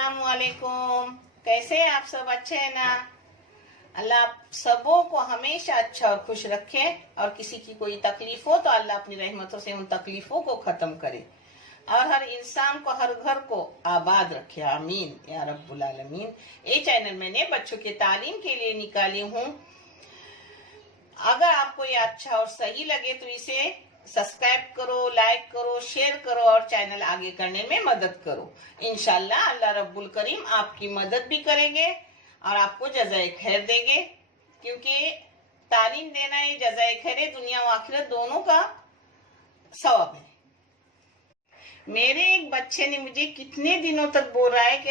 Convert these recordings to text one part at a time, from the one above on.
अस्सलामुअलैकुम। कैसे हैं आप सब? अच्छे हैं ना? अल्लाह आप सबों को हमेशा अच्छा और खुश रखे, और किसी की कोई तकलीफ हो तो अल्लाह अपनी रहमतों से उन तकलीफों को खत्म करे, और हर इंसान को, हर घर को आबाद रखे। आमीन या रब्बुल आलमीन। ये चैनल मैंने बच्चों के तालीम के लिए निकाली हूँ। अगर आपको ये अच्छा और सही लगे तो इसे सब्सक्राइब करो, लाइक करो, शेयर करो और चैनल आगे करने में मदद करो। इंशाल्लाह अल्लाह रब्बुल करीम आपकी मदद भी करेंगे और आपको जज़ाए खैर देंगे, क्योंकि तालीम देना ये जज़ाए खैर है, दुनिया व आखिरत दोनों का सवाब है। मेरे एक बच्चे ने मुझे कितने दिनों तक बोल रहा है कि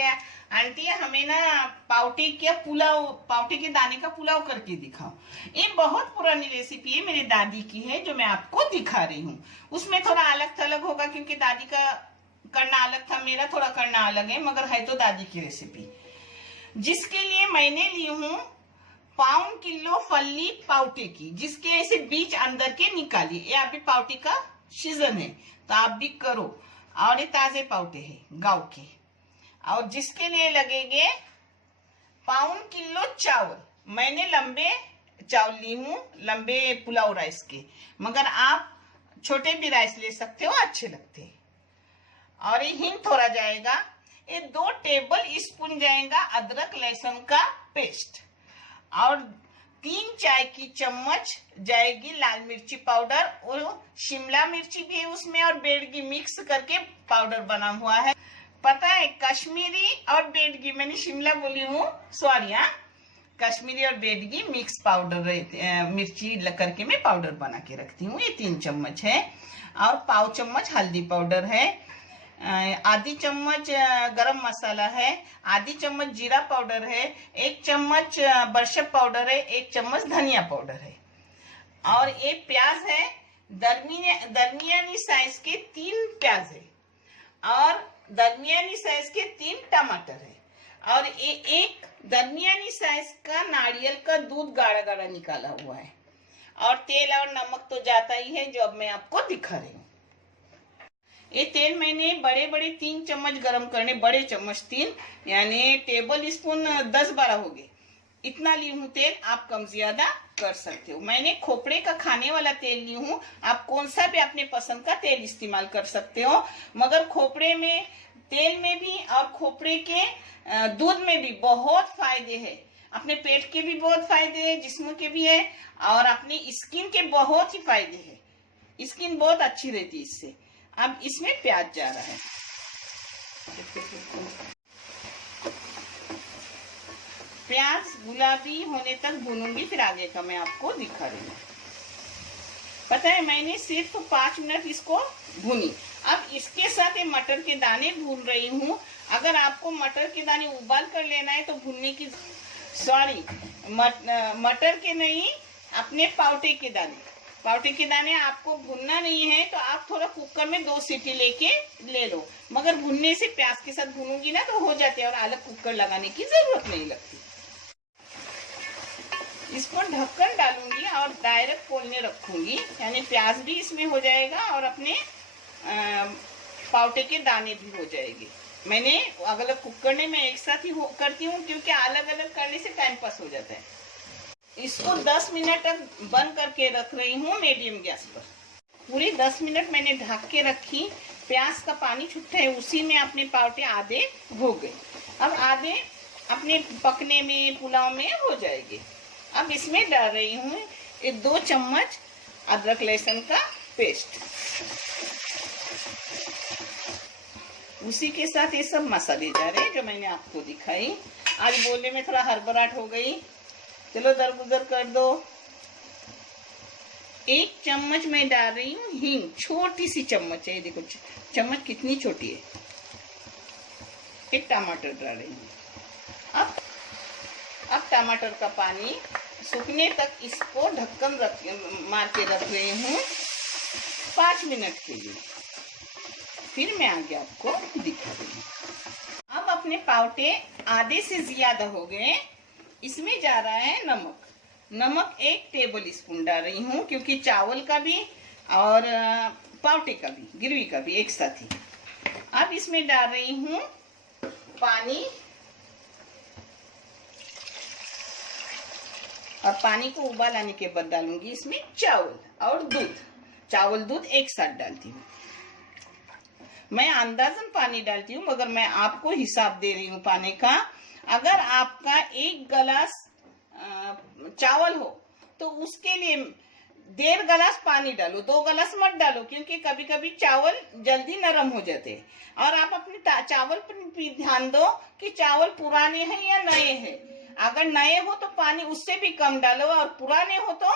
आंटी हमें ना पाउटे के दाने का पुलाव करके दिखाओ। ये बहुत पुरानी रेसिपी है, मेरी दादी की है, जो मैं आपको दिखा रही हूँ। उसमें थोड़ा अलग थलग होगा क्योंकि दादी का करना अलग था, मेरा थोड़ा करना अलग है, मगर है तो दादी की रेसिपी। जिसके लिए मैंने ली हूँ 1 किलो फल्ली पाउटे की, जिसके ऐसे बीज अंदर के निकालिए। ये अभी पाउटे का सीजन है तो आप भी करो, और ये ताजे पाउटे हैं गांव के। और जिसके लिए लगेंगे 1 किलो चावल। मैंने लंबे चावल ली हूँ, लंबे पुलाव राइस के, मगर आप छोटे भी राइस ले सकते हो, अच्छे लगते हैं। और ये हिंग थोड़ा जाएगा, ये 2 टेबल स्पून जाएगा अदरक लहसुन का पेस्ट, और 3 चाय की चम्मच जाएगी लाल मिर्ची पाउडर, और शिमला मिर्ची भी है उसमें, और बेडगी मिक्स करके पाउडर बना हुआ है। पता है, कश्मीरी और बेडगी, मैंने शिमला बोली हूँ, सॉरी। कश्मीरी और बेडगी मिक्स पाउडर मिर्ची करके मैं पाउडर बना के रखती हूँ। ये 3 चम्मच है, और 1/2 चम्मच हल्दी पाउडर है, आधी चम्मच गरम मसाला है, आधी चम्मच जीरा पाउडर है, 1 चम्मच बरशप पाउडर है, 1 चम्मच धनिया पाउडर है। और ये प्याज है, दरमियानी साइज के 3 प्याज है, और दरमियानी साइज के 3 टमाटर है, और ये 1 दरमियानी साइज का नारियल का दूध गाढ़ा गाढ़ा निकाला हुआ है, और तेल और नमक तो जाता ही है, जो अब मैं आपको दिखा रही हूँ। ये तेल मैंने बड़े बड़े 3 चम्मच गरम करने, बड़े चम्मच 3, यानी टेबल स्पून 10-12 हो गए, इतना ली हूँ तेल। आप कम ज्यादा कर सकते हो। मैंने खोपड़े का खाने वाला तेल ली हूँ, आप कौन सा भी अपने पसंद का तेल इस्तेमाल कर सकते हो, मगर खोपड़े में तेल में भी और खोपड़े के दूध में भी बहुत फायदे हैं। अपने पेट के भी बहुत फायदे हैं, जिस्म के भी है, और अपनी स्किन के बहुत ही फायदे हैं। स्किन बहुत अच्छी रहती है इससे। अब इसमें प्याज जा रहा है, प्याज गुलाबी होने तक भूनूंगी, फिर आगे का मैं आपको दिखा रही हूँ। पता है, मैंने सिर्फ 5 मिनट इसको भूनी। अब इसके साथ ये मटर के दाने भून रही हूँ। अगर आपको मटर के दाने उबाल कर लेना है तो भूनने की, सॉरी, मटर के नहीं, अपने पाउटे के दाने आपको भूनना नहीं है, तो आप थोड़ा कुकर में 2 सीटी लेके ले लो, मगर भूनने से प्याज के साथ भूनूंगी ना तो हो जाते हैं, और अलग कुकर लगाने की जरूरत नहीं लगती। इसको ढक्कन डालूंगी और डायरेक्ट खोलने रखूंगी, यानी प्याज भी इसमें हो जाएगा और अपने पाउटे के दाने भी हो जाएंगे। मैंने अलग अलग कुकर में मैं एक साथ ही करती हूँ, क्योंकि अलग अलग करने से टाइम पास हो जाता है। इसको 10 मिनट तक बंद करके रख रही हूँ मीडियम गैस पर। पूरे 10 मिनट मैंने ढक के रखी। प्याज का पानी छूटता है, उसी में अपने पाउटे आधे हो गए। अब आधे अपने पकने में, पुलाव में हो जाएंगे। अब इसमें डाल रही हूँ 2 चम्मच अदरक लहसुन का पेस्ट, उसी के साथ ये सब मसाले जा रहे हैं जो मैंने आपको दिखाई। आज बोलने में थोड़ा हड़बड़ाहट हो गई, चलो दरगुजर कर दो। 1 चम्मच मैं डाल रही हूँ हींग, छोटी सी चम्मच है, देखो चम्मच कितनी छोटी है। 1 टमाटर डाल रही हूँ। अब टमाटर का पानी सूखने तक इसको ढक्कन मार के रख रही हूँ 5 मिनट के लिए, फिर मैं आगे आपको दिखा रही हूँ। अब अपने पाउटे आधे से ज्यादा हो गए, इसमें जा रहा है नमक 1 टेबल स्पून डाल रही हूँ, क्योंकि चावल का भी और पाउटे का भी, गिरवी का भी एक साथ ही। अब इसमें डाल रही हूँ पानी, और पानी को उबाल आने के बाद डालूंगी इसमें चावल और दूध। चावल दूध एक साथ डालती हूँ। मैं अंदाजन पानी डालती हूँ, मगर मैं आपको हिसाब दे रही हूँ पानी का। अगर आपका 1 गिलास चावल हो तो उसके लिए 1.5 गिलास पानी डालो, 2 गिलास मत डालो, क्योंकि कभी कभी चावल जल्दी नरम हो जाते हैं। और आप अपने चावल पर भी ध्यान दो कि चावल पुराने हैं या नए हैं। अगर नए हो तो पानी उससे भी कम डालो, और पुराने हो तो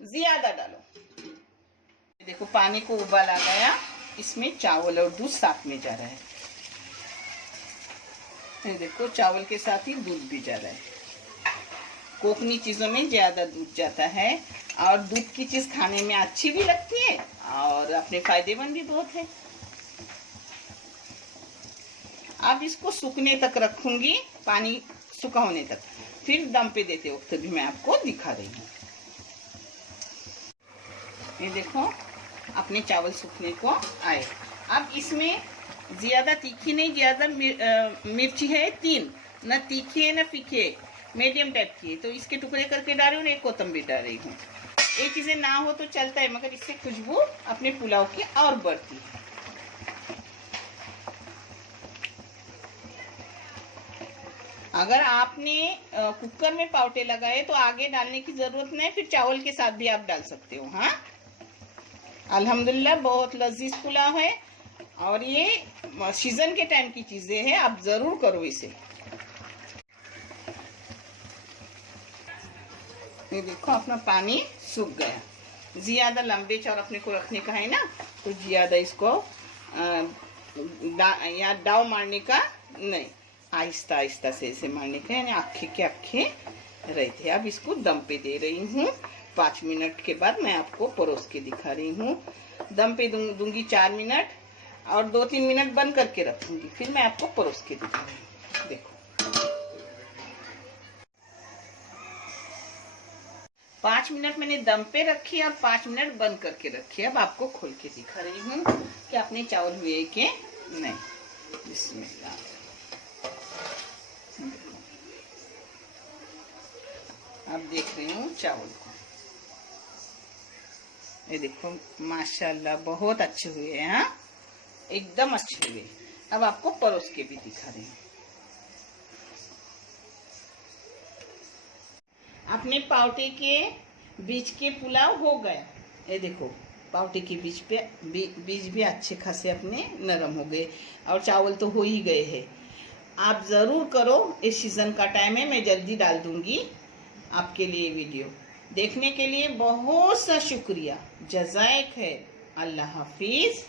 ज्यादा डालो। देखो पानी को उबाल आ गया, इसमें चावल और दूध साथ में जा रहा है। देखो चावल के साथ ही दूध भी जा रहा है। कोकनी चीजों में ज्यादा दूध जाता है, और दूध की चीज खाने में अच्छी भी लगती है और अपने फायदेमंद भी बहुत है। अब इसको सूखने तक रखूंगी, पानी सूखा होने तक। फिर दम पे देते वक्त भी मैं आपको दिखा रही हूँ। ये देखो अपने चावल सूखने को आए। अब इसमें ज्यादा तीखी नहीं, ज्यादा मिर्ची है 3, न तीखी है न फीके, मीडियम टाइप की है, तो इसके टुकड़े करके डाल रही हूँ। एक कोतंबीर डाल रही हूँ। ये चीजें ना हो तो चलता है, मगर इससे खुशबू अपने पुलाव की और बढ़ती है। अगर आपने कुकर में पावटे लगाए तो आगे डालने की जरूरत नहीं, फिर चावल के साथ भी आप डाल सकते हो। हाँ, अल्हम्दुलिल्लाह बहुत लजीज पुलाव है, और ये सीजन के टाइम की चीजें हैं, आप जरूर करो इसे। ये देखो अपना पानी सूख गया। ज्यादा लंबे चावल अपने को रखने का है ना, तो ज्यादा इसको या डाव मारने का नहीं, आहिस्ता आहिस्ता से ऐसे मारने का, यानी आखे के आखे रहते। अब इसको दम पे दे रही हूँ। 5 मिनट के बाद मैं आपको परोस के दिखा रही हूँ। दम पे दूंगी 4 मिनट, और 2-3 मिनट बंद करके रखूंगी, फिर मैं आपको परोस के दिखा रही हूँ। देखो 5 मिनट मैंने दम पे रखी और 5 मिनट बंद करके रखी। अब आपको खोल के दिखा रही हूँ कि अपने चावल हुए कि नहीं। बिस्मिल्लाह। अब देख रही हूँ चावल को। ये देखो माशाल्लाह बहुत अच्छे हुए हैं। हाँ, एकदम अच्छे हुए। अब आपको परोस के भी दिखा रही हूँ। अपने पावटे के बीज के पुलाव हो गया। ये देखो पावटे के बीज भी अच्छे खासे अपने नरम हो गए, और चावल तो हो ही गए हैं। आप जरूर करो, इस सीजन का टाइम है, मैं जल्दी डाल दूंगी आपके लिए वीडियो। देखने के लिए बहुत सा शुक्रिया, जज़ाए खैर, अल्लाह हाफिज।